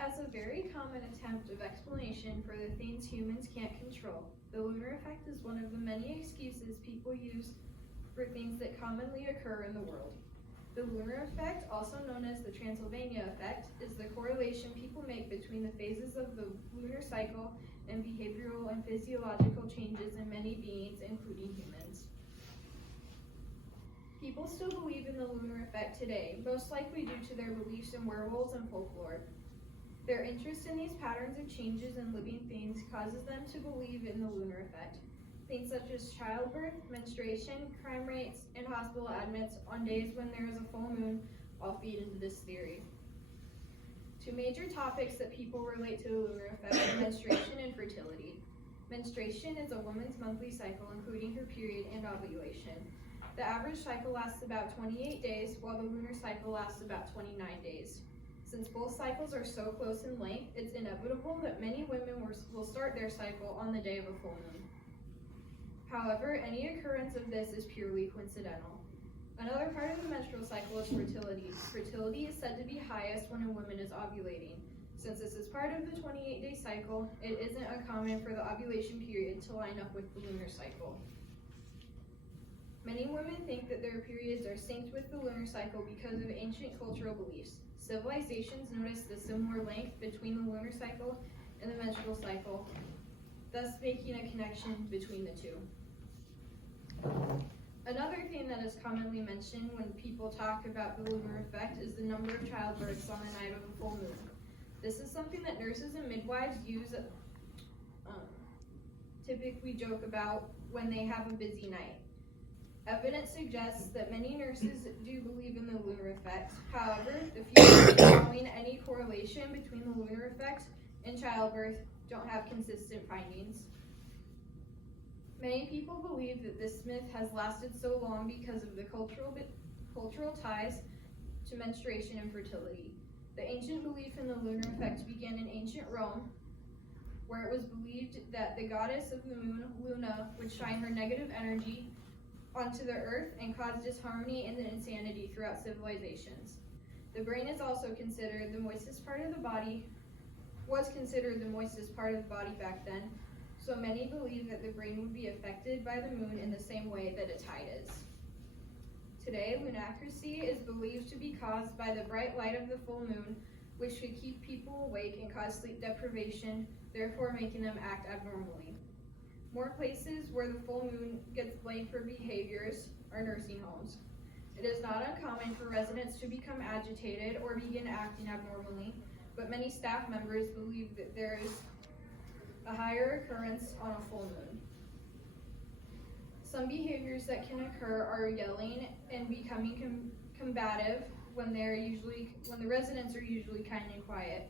As a very common attempt of explanation for the things humans can't control, the lunar effect is one of the many excuses people use for things that commonly occur in the world. The lunar effect, also known as the Transylvania effect, is the correlation people make between the phases of the lunar cycle and behavioral and physiological changes in many beings, including humans. People still believe in the lunar effect today, most likely due to their beliefs in werewolves and folklore. Their interest in these patterns of changes in living things causes them to believe in the lunar effect. Things such as childbirth, menstruation, crime rates, and hospital admits on days when there is a full moon all feed into this theory. Two major topics that people relate to the lunar effect are menstruation and fertility. Menstruation is a woman's monthly cycle, including her period and ovulation. The average cycle lasts about 28 days, while the lunar cycle lasts about 29 days. Since both cycles are so close in length, it's inevitable that many women will start their cycle on the day of a full moon. However, any occurrence of this is purely coincidental. Another part of the menstrual cycle is fertility. Fertility is said to be highest when a woman is ovulating. Since this is part of the 28-day cycle, it isn't uncommon for the ovulation period to line up with the lunar cycle. Many women think that their periods are synced with the lunar cycle because of ancient cultural beliefs. Civilizations noticed the similar length between the lunar cycle and the menstrual cycle, thus making a connection between the two. Another thing that is commonly mentioned when people talk about the lunar effect is the number of childbirths on the night of a full moon. This is something that nurses and midwives use, typically joke about when they have a busy night. Evidence suggests that many nurses do believe in the lunar effect. However, the few studies showing any correlation between the lunar effect and childbirth don't have consistent findings. Many people believe that this myth has lasted so long because of the cultural ties to menstruation and fertility. The ancient belief in the lunar effect began in ancient Rome, where it was believed that the goddess of the moon, Luna, would shine her negative energy onto the earth and cause disharmony and insanity throughout civilizations. The brain is also considered the moistest part of the body, back then, so many believe that the brain would be affected by the moon in the same way that a tide is. Today, lunacracy is believed to be caused by the bright light of the full moon, which could keep people awake and cause sleep deprivation, therefore making them act abnormally. More places where the full moon gets blamed for behaviors are nursing homes. It is not uncommon for residents to become agitated or begin acting abnormally, but many staff members believe that there is a higher occurrence on a full moon. Some behaviors that can occur are yelling and becoming combative when the residents are usually kind and quiet.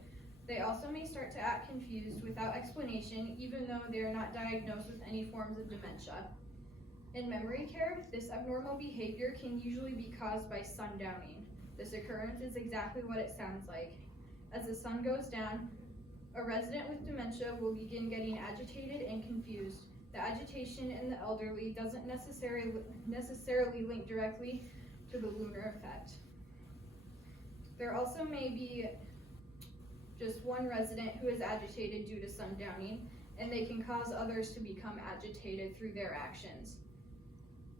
They also may start to act confused without explanation, even though they are not diagnosed with any forms of dementia. In memory care, this abnormal behavior can usually be caused by sundowning. This occurrence is exactly what it sounds like. As the sun goes down, a resident with dementia will begin getting agitated and confused. The agitation in the elderly doesn't necessarily link directly to the lunar effect. There also may be just one resident who is agitated due to sundowning, and they can cause others to become agitated through their actions.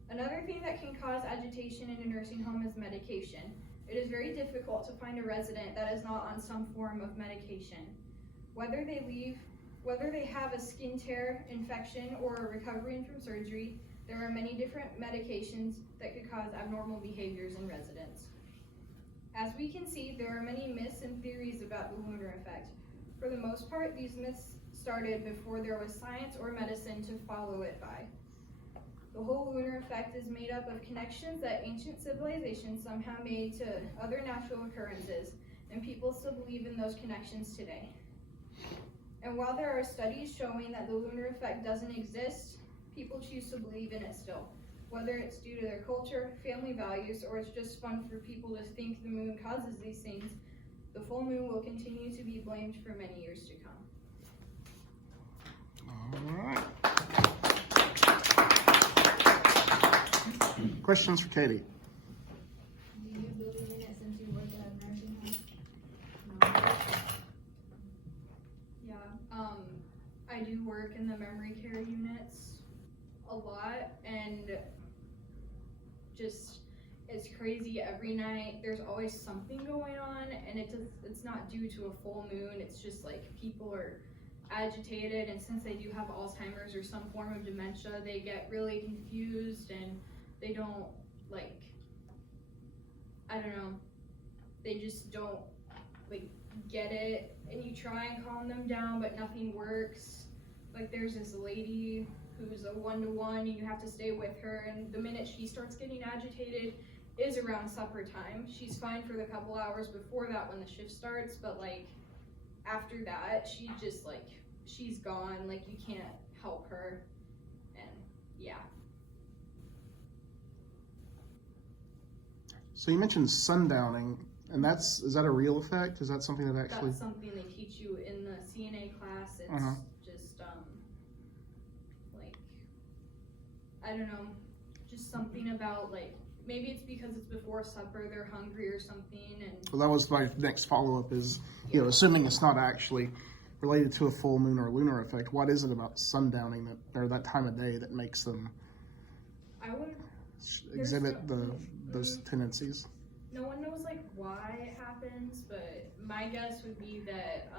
Another thing that can cause agitation in a nursing home is medication. It is very difficult to find a resident that is not on some form of medication. Whether they have a skin tear, infection, or are recovering from surgery, there are many different medications that could cause abnormal behaviors in residents. As we can see, there are many myths and theories about the lunar effect. For the most part, these myths started before there was science or medicine to follow it by. The whole lunar effect is made up of connections that ancient civilizations somehow made to other natural occurrences, and people still believe in those connections today. And while there are studies showing that the lunar effect doesn't exist, people choose to believe in it still. Whether it's due to their culture, family values, or it's just fun for people to think the moon causes these things, the full moon will continue to be blamed for many years to come. All right. Questions for Katie? Do you believe in it since you work at a nursing home? No. I do work in the memory care units a lot, and just, it's crazy every night. There's always something going on, and it's not due to a full moon. It's just like people are agitated, and since they do have Alzheimer's or some form of dementia, they get really confused, and they don't, like, I don't know, they just don't, like, get it, and you try and calm them down, but nothing works. Like, there's this lady who's a 1-to-1, and you have to stay with her, and the minute she starts getting agitated is around supper time. She's fine for the couple hours before that when the shift starts, but like after that, she just like, she's gone, like you can't help her, and yeah. So you mentioned sundowning, and is that a real effect? Is that something that actually? That's something they teach you in the CNA class. It's just like, I don't know, just something about like, maybe it's because it's before supper, they're hungry or something, and Well, that was my next follow-up is, you know, assuming it's not actually related to a full moon or lunar effect, what is it about sundowning or that time of day that makes them exhibit those tendencies? No one knows like why it happens, but my guess would be that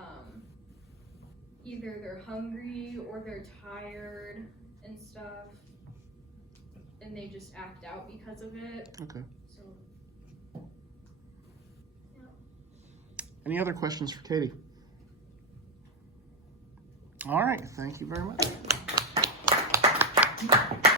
either they're hungry or they're tired and stuff, and they just act out because of it. Okay. So, yeah. Any other questions for Katie? All right, thank you very much.